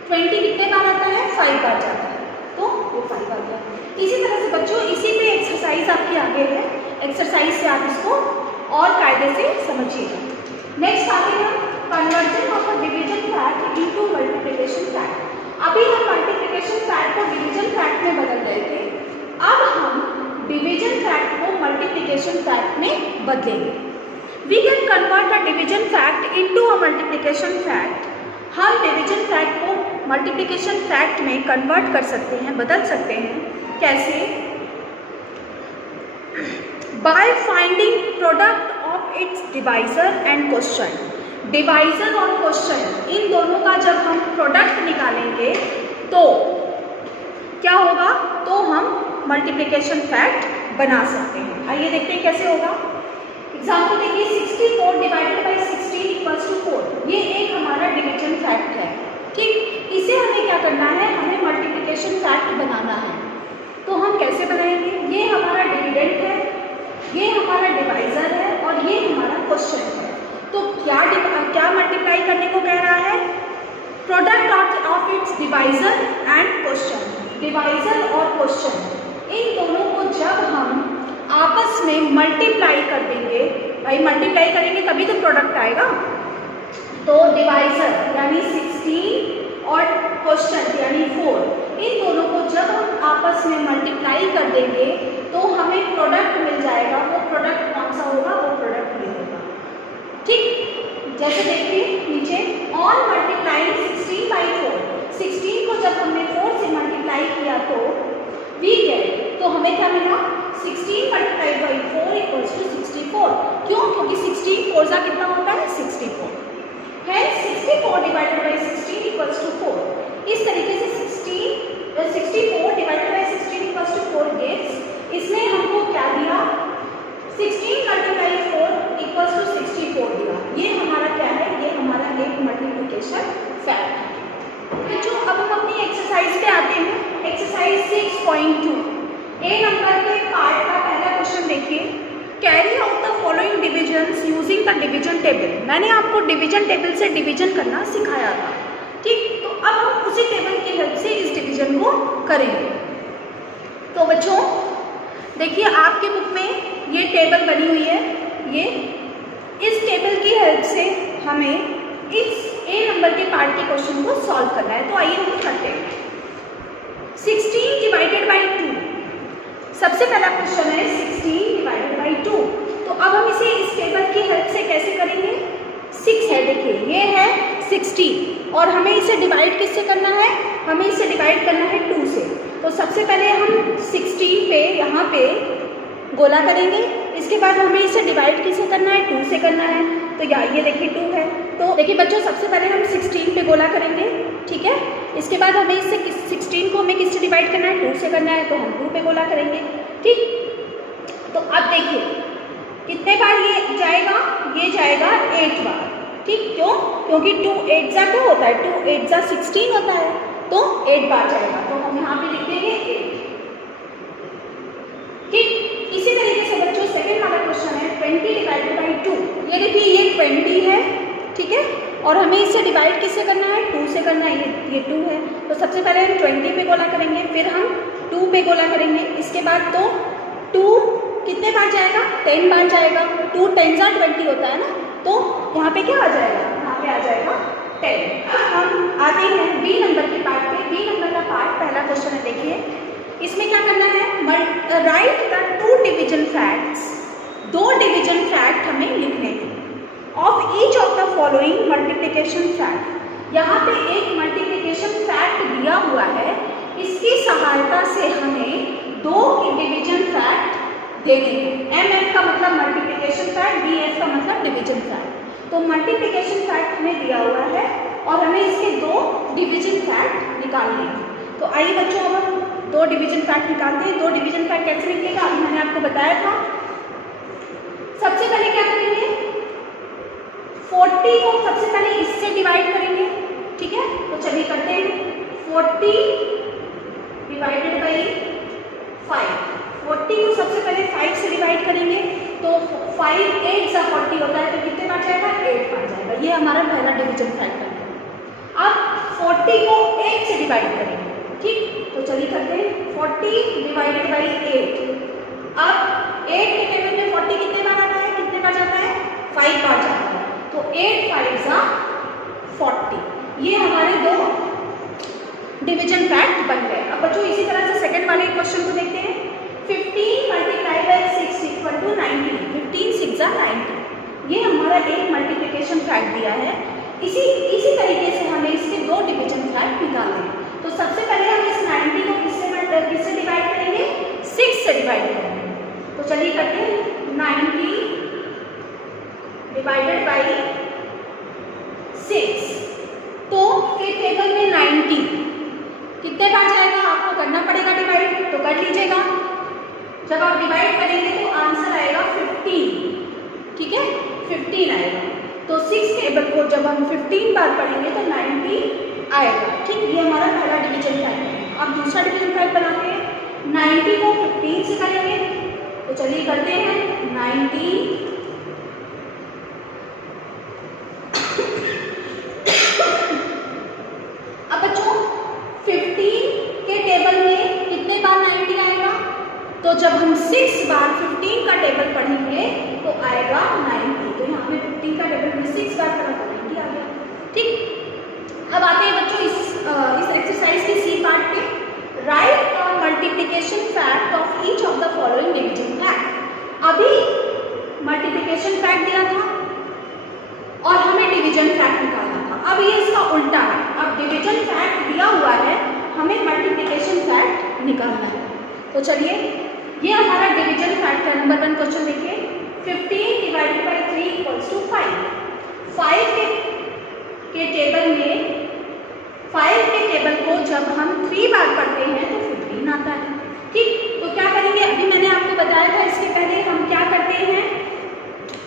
20 कितने बार आता है, 5 बार जाता है, तो वो 5 आ गया। इसी तरह से बच्चों इसी पे एक्सरसाइज आपके आगे है, एक्सरसाइज से आप इसको और कायदे से समझिएगा। नेक्स्ट आगे हम conversion of a division fact into multiplication fact. अभी हम मल्टीप्लिकेशन फैक्ट को डिवीजन फैक्ट में बदल रहे थे, अब हम डिवीजन फैक्ट को मल्टीप्लिकेशन फैक्ट में बदलेंगे। We can convert a division fact into a multiplication fact. हम डिवीजन फैक्ट को मल्टीप्लिकेशन फैक्ट में कन्वर्ट कर सकते हैं, बदल सकते हैं। कैसे, by finding product of its divisor and question. Divisor और क्वेश्चन इन दोनों का जब हम प्रोडक्ट निकालेंगे तो क्या होगा, तो हम मल्टीप्लिकेशन फैक्ट बना सकते हैं। आइए देखते हैं कैसे होगा। एग्जाम्पल देखिए, 64 डिवाइडेड बाई 16 इक्वल्स टू 4। ये एक हमारा डिवीजन फैक्ट है। ठीक, इसे हमें क्या करना है, हमें मल्टीप्लिकेशन फैक्ट बनाना है। तो हम कैसे बनाएंगे, ये हमारा डिविडेंड है, क्वेश्चन है। तो क्या मल्टीप्लाई करने को कह रहा है? Product of its divisor and question. Divisor और क्वेश्चन इन दोनों को जब हम आपस में मल्टीप्लाई कर देंगे, भाई मल्टीप्लाई करेंगे तभी तो प्रोडक्ट आएगा। तो डिवाइजर यानी 16 और क्वेश्चन यानी 4, इन दोनों को जब हम आपस में मल्टीप्लाई कर देंगे तो हमें प्रोडक्ट मिल जाएगा। वो प्रोडक्ट कौन सा होगा? वो प्रोडक्ट ये होगा। ठीक, जैसे देखिए नीचे, ऑन मल्टीप्लाइंग 16 by 4, 16 को जब हमने 4 से मल्टीप्लाई किया तो वी गेट, तो हमें क्या मिला? 16 मल्टीप्लाइड बाई 4 इक्वल्स टू 64। क्यों? क्योंकि 16 4 सा कितना होता है? 64 है। 64 डिवाइडेड बाई 16 इक्वल्स टू 4। इस तरीके से 64 divided by 16 equals to 4 gets. इसने हमको क्या दिया? 16 मल्टीप्लाई 4 इक्वल्स टू 64 दिया। ये हमारा क्या है? ये हमारा एक मल्टीप्लिकेशन फैक्ट है। जो अब हम अपनी एक्सरसाइज पे आते हैं, एक्सरसाइज 6.2 ए नंबर के पार्ट का पहला क्वेश्चन देखिए। Carry out the following divisions using the division table. मैंने आपको डिवीजन टेबल से डिवीजन करना सिखाया था। ठीक, तो अब हम उसी टेबल की हेल्प से इस डिवीजन को करेंगे। तो बच्चों देखिए, आपके बुक में ये टेबल बनी हुई है। ये इस टेबल की हेल्प से हमें इस ए नंबर के पार्ट के क्वेश्चन को सॉल्व करना है। तो आइए हम करते हैं। 16 डिवाइडेड बाई 2, सबसे पहला क्वेश्चन है 16 डिवाइडेड बाई 2। तो अब हम इसे इस टेबल की हेल्प से कैसे करेंगे? 6 है, देखिए ये है 16 और हमें इसे डिवाइड किससे करना है? हमें इसे डिवाइड करना है 2 से। तो सबसे पहले हम 16 पे यहाँ पे गोला करेंगे। इसके बाद हमें इसे डिवाइड किससे करना है? 2 से करना है। तो ये देखिए 2 है। तो देखिए बच्चों, सबसे पहले हम 16 पे गोला करेंगे, ठीक है। इसके बाद हमें इससे 16 को हमें किससे डिवाइड करना है? 2 से करना है। तो हम 2 पे गोला करेंगे, ठीक। तो अब देखिए कितने बार ये जाएगा? ये जाएगा 8 बार, ठीक। क्यों? क्योंकि 2 8 जा क्या होता है? 2 8 जा 16 होता है, तो 8 बार जाएगा। तो हम यहाँ पे लिख देंगे 8, ठीक। इसी तरीके से बच्चों सेकंड वाला क्वेश्चन है 20 डिवाइडेड बाई 2। ये देखिए ये 20 है, ठीक है, और हमें इससे डिवाइड किससे करना है? 2 से करना है। ये 2 है। तो सबसे पहले हम 20 पे गोला करेंगे, फिर हम 2 पे गोला करेंगे। इसके बाद तो 2 कितने बार जाएगा? 10 बार जाएगा। 2 10 जा 20 होता है ना, तो यहाँ पे क्या आ जाएगा? यहाँ पे आ जाएगा 10। हम आते हैं बी नंबर के पार्ट पे। बी नंबर का पार्ट पहला क्वेश्चन है, देखिए इसमें क्या करना है? Right the 2 division facts. 2 division fact हमें लिखने हैं of each of the following multiplication fact. यहाँ पे एक मल्टीप्लिकेशन फैक्ट दिया हुआ है, इसकी सहायता से हमें 2 डिवीजन फैक्ट देने हैं। एम का मतलब मल्टीप्लिकेशन फैक्ट, डी का मतलब डिवीजन फैक्ट। तो मल्टीप्लिकेशन फैक्ट हमें दिया हुआ है और हमें इसके 2 डिवीजन फैक्ट निकालने हैं। तो आइए बच्चों, अब हम 2 डिवीजन फैक्ट निकालते हैं। 2 डिवीजन फैक्ट कैसे निकलेगा अभी मैंने आपको बताया था। सबसे पहले क्या करेंगे? 40 को सबसे पहले इससे डिवाइड करेंगे, ठीक है। तो चलिए करते हैं। 40 डिवाइडेड बाई 5। 40 को सबसे पहले 5 से डिवाइड करेंगे, तो 5 8 जा 40 होता है, तो कितने बार जाएगा? 8 बार जाएगा। ये हमारा पहला डिवीजन फैक्ट है। अब 40 को 8 से डिवाइड करेंगे, ठीक। तो चलिए करते हैं। 40 डिवाइडेड बाई 8। अब 8 के टेबल में 40 कितने बार आता है? कितने बार जाता है? 5 बार जाता है। तो 8 5 जा 40। ये हमारे 2 डिवीजन फैक्ट बन गए। अब बच्चों इसी तरह से सेकंड वाले क्वेश्चन को देखते हैं। 15 मल्टीप्लाई बाई 6 इक्वल टू 90। 15 6 जा 90। ये हमारा एक मल्टीप्लिकेशन फैक्ट दिया है। इसी तरीके से हमें इसके 2 डिवीजन फैक्ट निकालने हैं। तो सबसे पहले हम इस 90 को किससे डिवाइड करेंगे? 6 से डिवाइड करेंगे। तो चलिए करते हैं। 90 डिवाइडेड बाई 6। तो के टेबल में 90 कितने बार जाएगा? आपको करना पड़ेगा डिवाइड, तो कर लीजिएगा। जब आप डिवाइड करेंगे तो आंसर आएगा 15, ठीक है, 15 आएगा। तो 6 टेबल को जब हम 15 बार पढ़ेंगे तो 90 आएगा, ठीक। ये हमारा पहला डिवीजन फैक्ट है। अब दूसरा डिवीजन फैक्ट बनाते हैं। 90 को 15 से करेंगे, तो चलिए करते हैं। 90 मल्टीप्लिकेशन फैक्ट दिया था और हमें डिवीजन फैक्ट निकालना था। अब ये इसका उल्टा है, अब डिवीजन फैक्ट दिया हुआ है, हमें मल्टीप्लिकेशन फैक्ट निकालना है। तो चलिए ये हमारा डिवीजन फैक्ट का नंबर 1 क्वेश्चन देखिए, 15 डिवाइडेड बाई 3 इक्वल्स टू 5। 5 के टेबल में 5 के टेबल को जब हम 3 बार पढ़ते हैं तो 15 आता है। ठीक, तो क्या करेंगे, अभी मैंने आपको बताया था इसके पहले हम क्या करते हैं,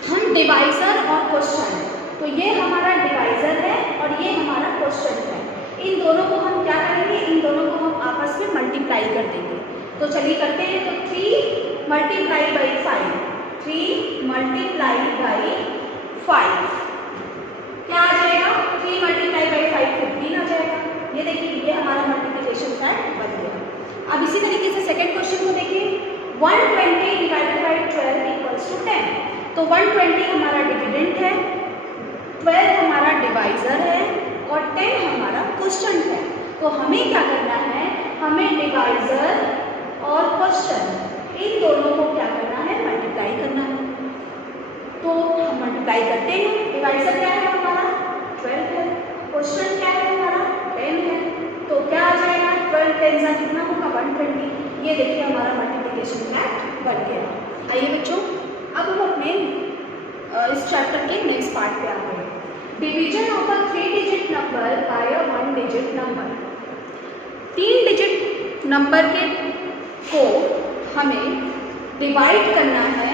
हम डिवाइजर और क्वेश्चन, तो ये हमारा डिवाइजर है और ये हमारा क्वेश्चन है, इन दोनों को हम क्या करेंगे, इन दोनों को हम आपस में मल्टीप्लाई कर देंगे। तो चलिए करते हैं, तो 3 मल्टीप्लाई बाई 5, 3 मल्टीप्लाई बाई 5 क्या आ जाएगा, 3 मल्टीप्लाई बाई 5 15 आ जाएगा। ये देखिए ये हमारा मल्टीप्लिकेशन फैक्ट बन गया। अब इसी तरीके से सेकंड क्वेश्चन को देखिए, 120 डिवाइडेड बाई 12 इक्वल्स टू 10। तो 120 हमारा डिविडेंड है, 12 हमारा डिवाइजर है और 10 हमारा क्वेश्चन है। तो हमें क्या करना है, हमें डिवाइजर और क्वेश्चन इन दोनों को क्या करना है, मल्टीप्लाई करना है। तो हम मल्टीप्लाई करते हैं, डिवाइजर क्या है हमारा 12 है, क्वेश्चन क्या है हमारा 10 है, तो क्या आ जाएगा 12 10 का कितना होगा 120। ये देखिए हमारा मल्टीप्लिकेशन फैक्ट बन गया। आइए बच्चों अब हम अपने इस चैप्टर के नेक्स्ट पार्ट पे आते हैं, division of a 3 digit number by a 1 digit number. 3 digit number के को हमें डिवाइड करना है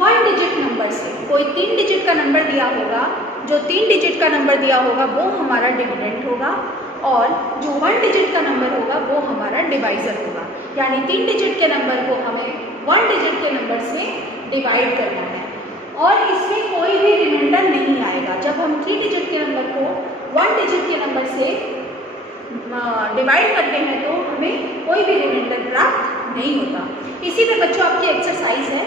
1 डिजिट नंबर से। कोई 3 डिजिट का नंबर दिया होगा, जो 3 डिजिट का नंबर दिया होगा वो हमारा डिविडेंड होगा और जो 1 डिजिट का नंबर होगा वो हमारा डिवाइजर होगा। यानी 3 डिजिट के नंबर को हमें 1 डिजिट के नंबर से डिवाइड करना है और इसमें कोई भी रिमाइंडर नहीं आएगा। जब हम 3 डिजिट के नंबर को 1 डिजिट के नंबर से डिवाइड करते हैं तो हमें कोई भी रिमाइंडर प्राप्त नहीं होता। इसी पे बच्चों आपकी एक्सरसाइज है,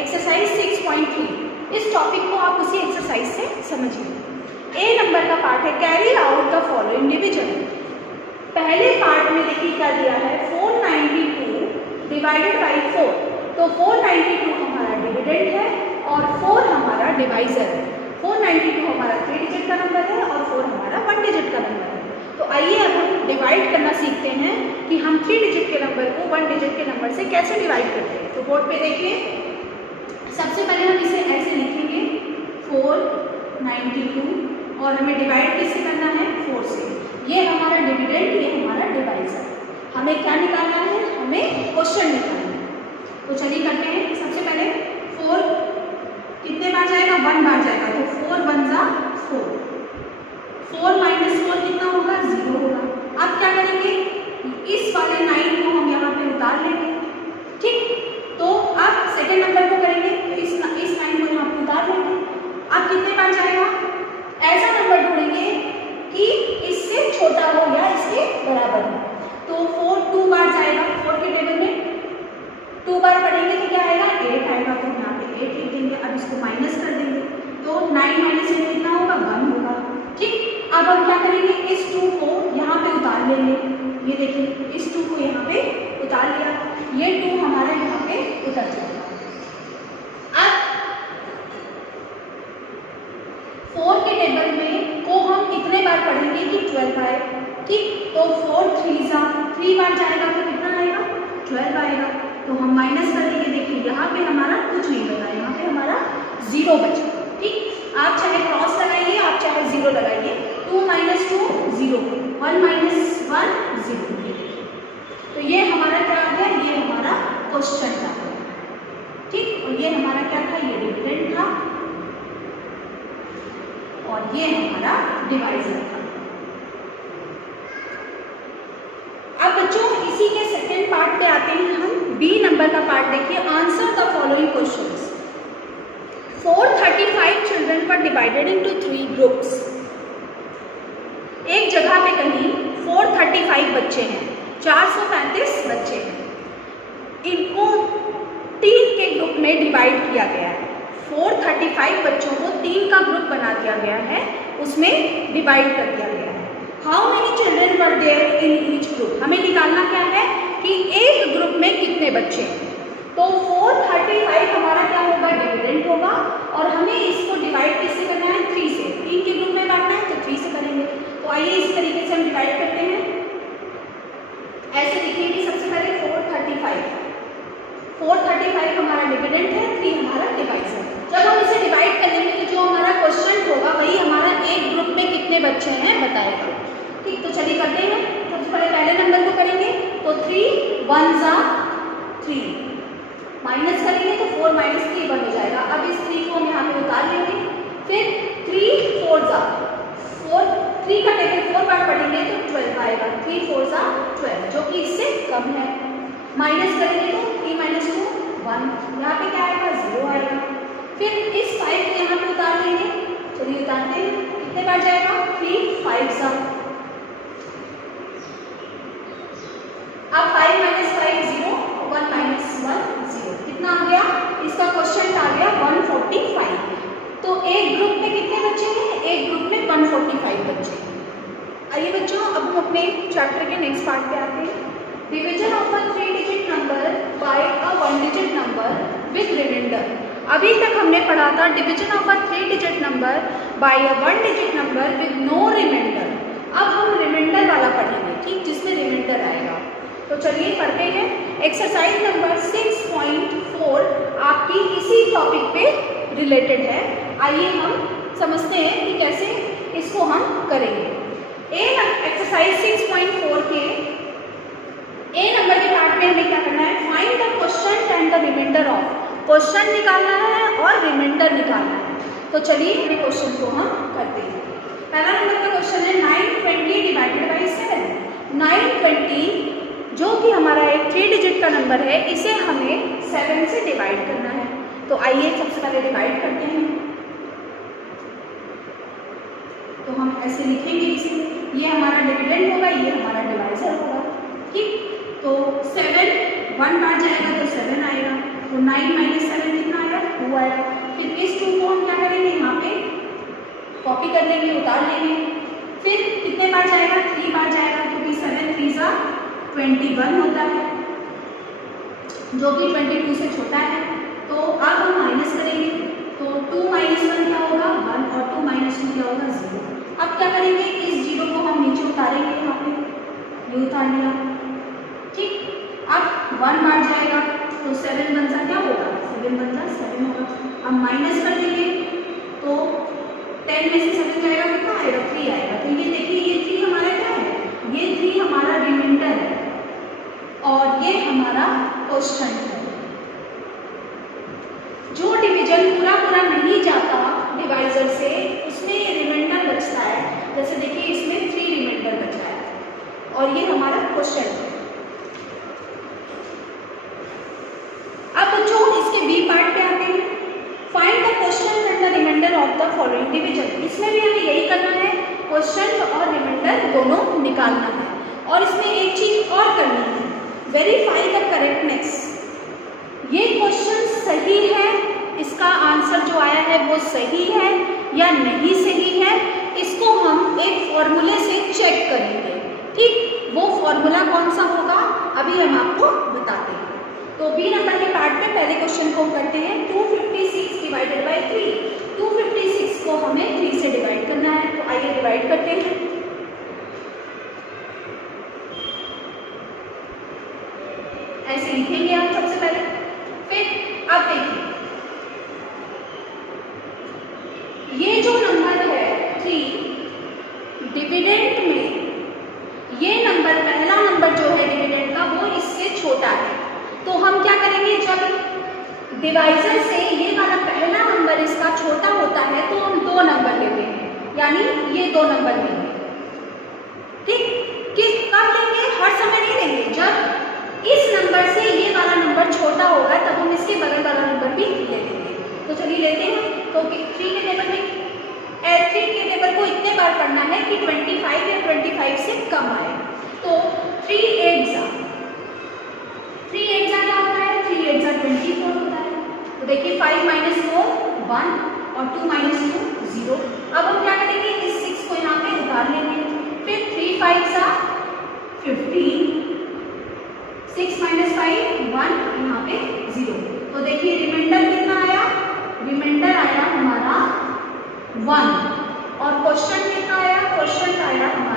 एक्सरसाइज 6.3। इस टॉपिक को आप उसी एक्सरसाइज से समझिए। ए नंबर का पार्ट है, carry out the following division. पहले पार्ट में देखिए क्या दिया है, 492 डिवाइडेड बाई 4। तो 492 हमारा डिविडेंड है और 4 हमारा डिवाइजर है। 492 हमारा 3 डिजिट का नंबर है और 4 हमारा 1 डिजिट का नंबर है। तो आइए अब हम डिवाइड करना सीखते हैं कि हम 3 डिजिट के नंबर को 1 डिजिट के नंबर से कैसे डिवाइड करते हैं। तो बोर्ड पे देखिए, सबसे पहले हम इसे ऐसे लिखेंगे 492 और हमें डिवाइड किससे करना है 4 से। ये हमारा डिविडेंड, ये हमारा डिवाइजर। हमें क्या निकालना है, हमें क्वेश्चन निकालना है। तो चलिए करते हैं। सबसे पहले 4 कितने बार जाएगा, 1 बार जाएगा, तो 4 1 जा 4, 4 माइनस 4 कितना होगा 0 होगा। अब क्या करेंगे, इस वाले 9 को हम यहाँ पे उतार लेंगे। ठीक, तो अब सेकंड नंबर को करेंगे, तो इस 9 को यहाँ पे उतार लेंगे। अब कितने बार जाएगा, ऐसा नंबर ढूंढेंगे कि इससे छोटा हो या इसके बराबर हो। तो 4 2 बार जाएगा, 4 के टेबल में 2 बार पढ़ेंगे तो क्या आएगा 8 आएगा, तो यहाँ पे 8 लिख देंगे। अब इसको माइनस कर देंगे, तो 9 माइनस 8 कितना होगा 1 होगा। ठीक, अब हम क्या करेंगे, इस 2 को यहाँ पे उतार लेंगे। ये देखिए इस 2 को यहाँ पे उतार लिया, ये 2 हमारे यहाँ पे उतर जाएगा। अब 4 के टेबल में को हम कितने बार पढ़ेंगे कि 12 आए। ठीक, तो 4 3 जा 3 बार जाएगा तो कितना आएगा 12 आएगा। तो हम माइनस कर देंगे, देखिए यहाँ पे हमारा कुछ नहीं बचा, यहाँ पे हमारा 0 बचा। ठीक, आप चाहे क्रॉस लगाइए, आप चाहे 0 लगाइए। 2 माइनस 2 0, 1 माइनस 1 0। तो ये हमारा क्या आ गया, ये हमारा क्वेश्चन था। ठीक, और ये हमारा क्या था, ये डिविडेंड था और ये हमारा डिवाइजर था। अब बच्चों इसी के सेकेंड पार्ट पे आते हैं हम। बी नंबर का पार्ट देखिए, answer the following questions. 435 children were divided into 3 groups. एक जगह पे कहीं 435 बच्चे हैं, 435 बच्चे हैं, इनको 3 के ग्रुप में डिवाइड किया गया है। 435 बच्चों को 3 का ग्रुप बना दिया गया है, उसमें डिवाइड कर दिया गया है। How many children were there in each group. हमें निकालना क्या है कि एक ग्रुप में कितने बच्चे हैं। तो 435 हमारा क्या होगा, डिविडेंड होगा आइए इस तरीके से हम डिवाइड करते हैं। ऐसे लिखेंगे सबसे पहले 435 हमारा डिविडेंड है, 3 हमारा डिवाइजर। जब हम इसे डिवाइड कर लेंगे तो जो हमारा क्वेश्चन होगा वही हमारा एक ग्रुप में कितने बच्चे हैं बताएगा। ठीक, तो चलिए करते हैं। सबसे पहले नंबर को करेंगे तो 3 1 जा 3, माइनस करेंगे तो 4 - 3 1 हो जाएगा। अब इस 3 को हम यहाँ पे उतार लेंगे। फिर 3 4 जा 4, 3 का टेबल 4 बार पढ़ेंगे तो 12 आएगा। 3 4 जा 12 जो कि इससे कम है। माइनस करेंगे तो 3 - 2 1, यहाँ पे क्या आएगा 0 आएगा। फिर इस 5 को यहाँ पे उतार लेंगे। चलिए उतारते हैं, कितने बार जाएगा 3 5 जा। अब 5 - 5 0, 1 - 1 0, कितना आ गया? इसका क्वेश्चन आ गया 145। तो एक ग्रुप में कितने बच्चे हैं? एक ग्रुप में 145 बच्चे। आइए बच्चों, अब हम अपने चैप्टर के नेक्स्ट पार्ट पे आते हैं। Division of a 3 digit number by a 1 digit number with reminder. अभी तक हमने पढ़ा था division of a 3 digit number by a 1 digit number with no reminder. अब हम रिमाइंडर वाला पढ़ेंगे, ठीक, जिसमें रिमाइंडर आएगा। तो चलिए पढ़ते हैं। एक्सरसाइज नंबर 6.4 आपकी इसी टॉपिक पे रिलेटेड है। आइए हम समझते हैं कि कैसे इसको हम करेंगे। एक्सरसाइज 6.4 के ए नंबर के पार्ट में हमें क्या करना है? Find the question and the reminder of. Question निकालना है और रिमाइंडर निकालना है। तो चलिए क्वेश्चन को हम करते हैं। पहला नंबर का क्वेश्चन है 920 डिवाइडेड बाई 7। 920 जो कि हमारा एक 3 डिजिट का नंबर है, इसे हमें 7 से डिवाइड करना है। तो आइए सबसे पहले डिवाइड करते हैं। तो हम ऐसे लिखेंगे इसे, ये हमारा डिविडेंड होगा, ये हमारा डिवाइजर होगा। ठीक, तो 7 1 बार जाएगा तो 7 आएगा। तो 9 - 7 कितना आएगा? 2 आएगा। फिर इस 2 को हम क्या करेंगे? यहाँ पे कॉपी कर लेंगे, उतार लेंगे। फिर कितने बार जाएगा? 3 बार जाएगा, क्योंकि 7 3 जा 21 होता है, जो कि 22 से छोटा है। तो अब हम माइनस करेंगे, तो 2 - 1 क्या होगा? 1, और 2 - 2 क्या होगा? 0। अब क्या करेंगे? इस 0 को हम नीचे उतारेंगे, यहाँ पे ये उतार लिया। ठीक, अब 1 बार जाएगा तो 7 बन जा क्या होगा? 7 बन जा 7 होगा। अब माइनस कर देंगे तो 10 में से 7 जाएगा, कितना आएगा? 3 आएगा। तो ये देखिए, ये 3 हमारा क्या है? ये 3 हमारा रिमाइंडर है और ये हमारा क्वेश्चन है। जो डिवीजन पूरा नहीं जाता डिवाइजर से, उसमें ये रिमाइंडर बचता है। जैसे देखिए इसमें 3 रिमाइंडर बचा है और ये हमारा क्वेश्चन है। अब बच्चों इसके बी पार्ट पे आते हैं। Find the question and the reminder of the following division. इसमें भी हमें यही करना है, क्वेश्चन और रिमाइंडर दोनों निकालना है। और इसमें एक चीज और करनी है, वेरीफाई द करेक्टनेस। ये क्वेश्चन सही है, इसका आंसर जो आया है वो सही है या नहीं सही है, इसको हम एक फॉर्मूले से चेक करेंगे। ठीक, वो फॉर्मूला कौन सा होगा अभी हम आपको बताते हैं। तो बी नंबर के पार्ट में पहले क्वेश्चन को करते हैं। 256 डिवाइडेड बाई 3। 256 को हमें 3 से डिवाइड करना है। तो आइए डिवाइड करते हैं। ऐसे लिखेंगे हम सबसे पहले। फिर अब देखिए, ये जो नंबर है 3, डिविडेंड में ये नंबर, पहला नंबर जो है डिविडेंड का, वो इससे छोटा है। तो हम क्या करेंगे? जब डिवाइजर से ये वाला पहला नंबर इसका छोटा होता है तो हम 2 नंबर लेते हैं, यानी ये 2 नंबर लेंगे। ठीक, कब लेंगे? हर समय नहीं लेंगे। जब इस नंबर से ये वाला नंबर छोटा होगा तब हम इसके बगल वाला नंबर भी ले लेंगे। तो चलिए लेते हैं। तो 3 के टेबल में 3 के टेबल को इतने बार पढ़ना है कि 25 या 25 से कम आए। तो 3 8 जा क्या होता है? 3 8 जा 24 होता है। तो देखिए 5 - 4 1 और 2 - 2 0। अब हम क्या करेंगे? इस 6 को यहाँ पे उतार लेंगे। फिर 3 5 जा 15, 6 - 5 1, यहाँ पे 0। तो देखिए रिमाइंडर कितना आया? रिमाइंडर आया हमारा 1 और क्वेश्चन कितना आया? क्वेश्चन आया हमारा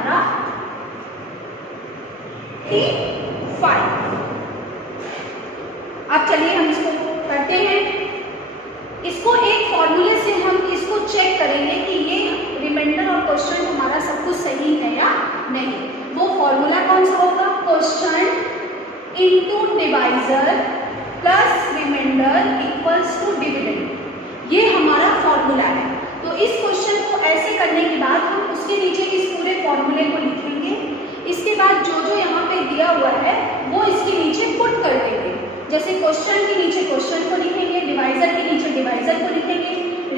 divisor plus reminder equals to dividend. ये हमारा फॉर्मूला है। तो इस क्वेश्चन को ऐसे करने के बाद हम उसके नीचे इस पूरे फॉर्मूले को लिखेंगे। इसके बाद जो जो यहाँ पे दिया हुआ है वो इसके नीचे पुट कर देंगे। जैसे क्वेश्चन के नीचे क्वेश्चन को लिखेंगे, डिवाइजर के नीचे डिवाइजर को लिखेंगे,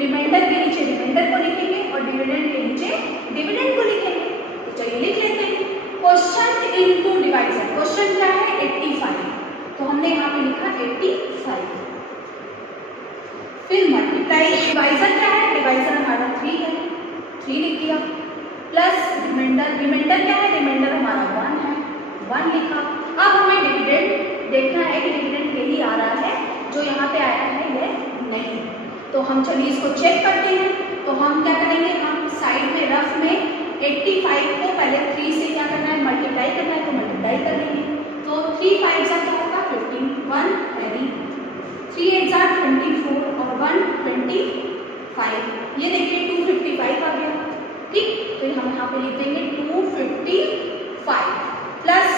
रिमाइंडर के नीचे रिमाइंडर को लिखेंगे और डिविडेंड के नीचे डिविडेंड को लिखेंगे। तो चलिए लिख लेते हैं। क्वेश्चन इनटू डिवाइजर, क्वेश्चन क्या है 85, तो हमने यहाँ पे लिखा 85। फिर मल्टीप्लाई, डिवाइजर क्या है, डिवाइजर हमारा 3 है, 3 लिख दिया, प्लस रिमाइंडर, रिमाइंडर क्या है, रिमाइंडर हमारा 1 है, 1 लिखा। अब हमें डिविडेंड देखना है कि डिविडेंड यही आ रहा है जो यहाँ पे आया है, यह नहीं। तो हम चलिए इसको चेक करते हैं। तो हम क्या करेंगे, हम साइड में रफ में 85 को पहले 3 से क्या करना है, मल्टीप्लाई करना है, तो मल्टीप्लाई कर लेंगे। तो 3 5 क्या होगा 15, 1 कैरी, 3 8 24 और 1 25। ये देखिए 255 आ गया। ठीक, तो हम यहाँ पे लिख देंगे 255 प्लस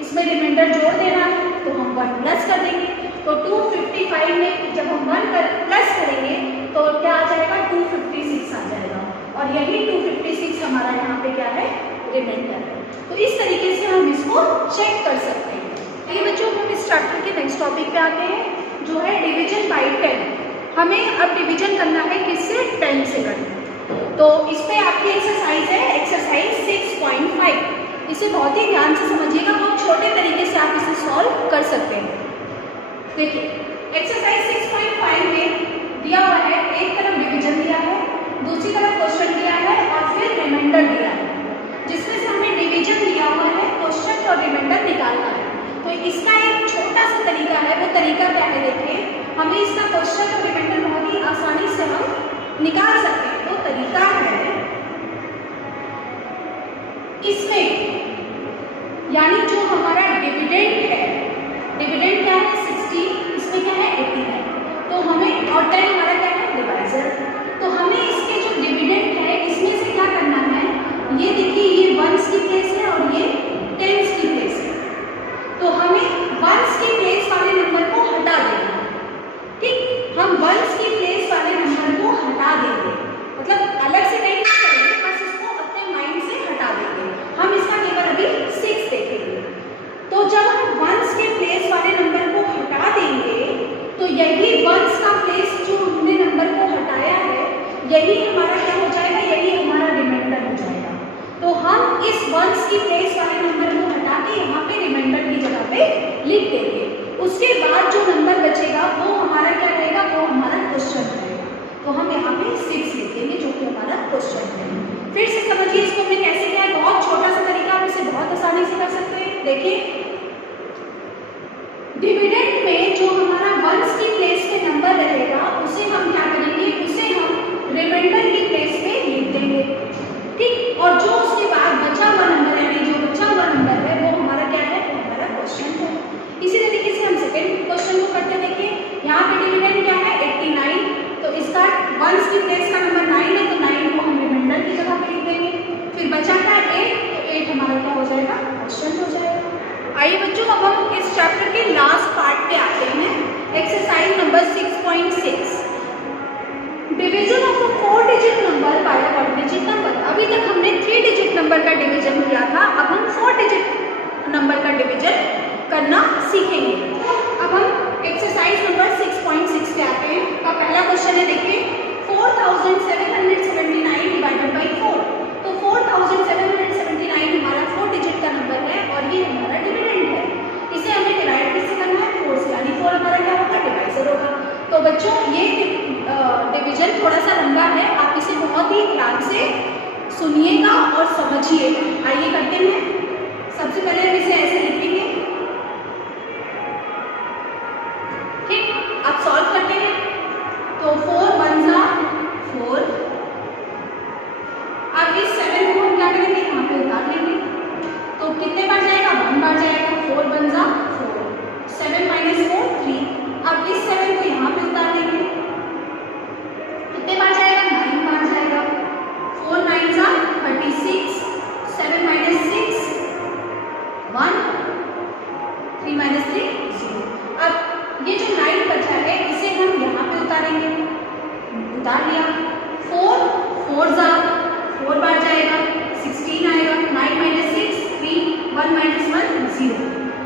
इसमें रिमाइंडर जोड़ देना है तो हम 1 प्लस कर देंगे। तो 255 में जब हम 1 प्लस करेंगे तो क्या आ जाएगा, 256 आ जाएगा। और यही 256 हमारा यहाँ पे क्या है, रिमाइंडर है। तो इस तरीके से हम इसको चेक कर सकते हैं। चलिए बच्चों, हम इस चैप्टर के नेक्स्ट टॉपिक पे आते हैं जो है डिवीजन बाय 10। हमें अब डिवीजन करना है किससे, 10 से करना है। तो इस पे आपकी एक्सरसाइज है, एक्सरसाइज 6.5। इसे बहुत ही ध्यान से समझिएगा, बहुत छोटे तरीके से आप इसे सॉल्व कर सकते हैं। देखिए एक्सरसाइज 6.5 में दिया हुआ है, एक तरफ डिवीजन दिया है, दूसरी तरफ क्वेश्चन दिया है और फिर रिमाइंडर दिया है। जिसमें से हमें डिवीजन दिया हुआ है, क्वेश्चन और रिमाइंडर निकालना है। तो इसका एक छोटा सा तरीका है, वो तरीका क्या है देखिए, हमें इसका क्वेश्चन और रिमाइंडर बहुत ही आसानी से हम निकाल सकते हैं। तो तरीका है इसमें, यानी जो हमारा डिविडेंड है, डिविडेंड क्या है 60, इसमें क्या है 80 है, तो हमें और 10 हमारा क्या है डिवाइजर। तो हमें इसके जो डिविडेंड है इसमें से क्या करना है, ये देखिए ये 1s की प्लेस है और ये 10s की प्लेस है। तो हमें 1s की प्लेस वाले नंबर को हटा देना। ठीक, हम 1s की प्लेस वाले नंबर को हटा देंगे, मतलब अलग से नहीं करेंगे, बस इसको अपने माइंड से हटा देंगे। हम इसका केवल अभी 6 देखेंगे। तो जब हम 1s के प्लेस वाले नंबर को हटा देंगे तो यही 1s का प्लेस जो हमने नंबर को हटाया है, यही हमारा क्या हो जाएगा, यही हमारा रिमाइंडर हो जाएगा। तो हम इस 1s की प्लेस वाले नंबर को हटा के यहाँ पे रिमाइंडर की जगह पे लिख देंगे। उसके बाद जो नंबर बचेगा वो हमारा क्या रहेगा, वो हमारा क्वेश्चन रहेगा। तो हम यहाँ पे 6 लिख देंगे जो कि हमारा क्वेश्चन है। फिर से समझिए इसको हमने कैसे किया है, बहुत छोटा सा तरीका, आप इसे बहुत आसानी से कर सकते हैं। देखिए डिविडेंड में जो हमारा 1s की प्लेस पे नंबर रहेगा उसे हम क्या करेंगे, उसे हम रिमाइंडर की प्लेस पे लिख देंगे। ठीक, और जो उसके बाद बचा हुआ नंबर है, जो बचा हुआ नंबर है वो हमारा क्या है, वो हमारा क्वेश्चन है। इसी तरीके से हम सेकंड क्वेश्चन को करते हैं। देखिए यहाँ पे डिविडेंड क्या है 89, तो इसका 1s की प्लेस का नंबर 9 है, तो 9 को हम रिमाइंडर की जगह पे लिख देंगे। फिर बचा था 8, तो 8 हमारा क्या हो जाएगा, क्वेश्चन हो जाएगा। आइए बच्चों, अब हम इस चैप्टर के लास्ट पार्ट पे आते हैं, exercise number 6.6, division of a 4 digit number by a 1 digit number. अभी तक हमने 3 डिजिट नंबर का डिवीजन किया था, अब हम 4 डिजिट नंबर का डिवीजन करना सीखेंगे। अब हम एक्सरसाइज नंबर 6.6 पे आते हैं। का पहला क्वेश्चन है, देखिए 4779 डिवाइडेड बाई 4। तो 4779 हमारा 4 डिजिट का नंबर है और ये हमारा डिविडेंड है। इसे हमें डिवाइड किससे करना है, 4 से, यानी 4 हमारा क्या होगा, डिवाइजर होगा। तो बच्चों ये डिवीजन थोड़ा सा लंबा है, आप इसे बहुत ही ध्यान से सुनिएगा और समझिएगा। आइए करते हैं। सबसे पहले हम इसे ऐसे लिखेंगे। ठीक, आप सॉल्व करते हैं। तो 4 1 जा 4। अब इस 7 को हम क्या करेंगे, यहाँ पे उतार लेंगे। तो कितने बार जाएगा, 1 बार जाएगा। 4 1 जा 4, 7 - 4 3। अब इस 7 को यहाँ पे उतार लेंगे। कितने बार जाएगा, 9 बार जाएगा। 4 9 जा 36, 7 - 6 1, 3 उतारेंगे, उतार लिया। 4 4 बार जाएगा, 16 आएगा, 9 - 6 3, 1 - 1 0।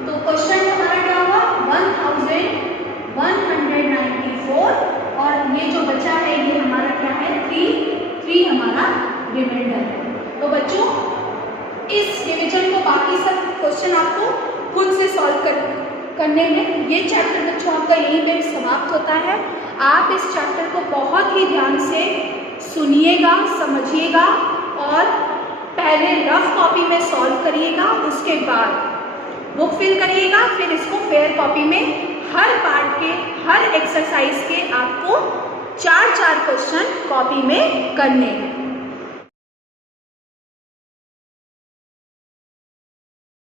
तो क्वेश्चन हमारा क्या हुआ 1194, और ये जो बचा है ये हमारा क्या है 3 हमारा रिमाइंडर है। तो बच्चों इस डिवीजन को बाकी सब क्वेश्चन आपको खुद से सॉल्व करने में, ये चैप्टर बच्चों आपका यहीं पे समाप्त होता है। आप इस चैप्टर को बहुत ही ध्यान से सुनिएगा, समझिएगा और पहले रफ कॉपी में सॉल्व करिएगा, उसके बाद बुक फिल करिएगा, फिर इसको फेयर कॉपी में हर पार्ट के हर एक्सरसाइज के आपको 4 क्वेश्चन कॉपी में करने हैं।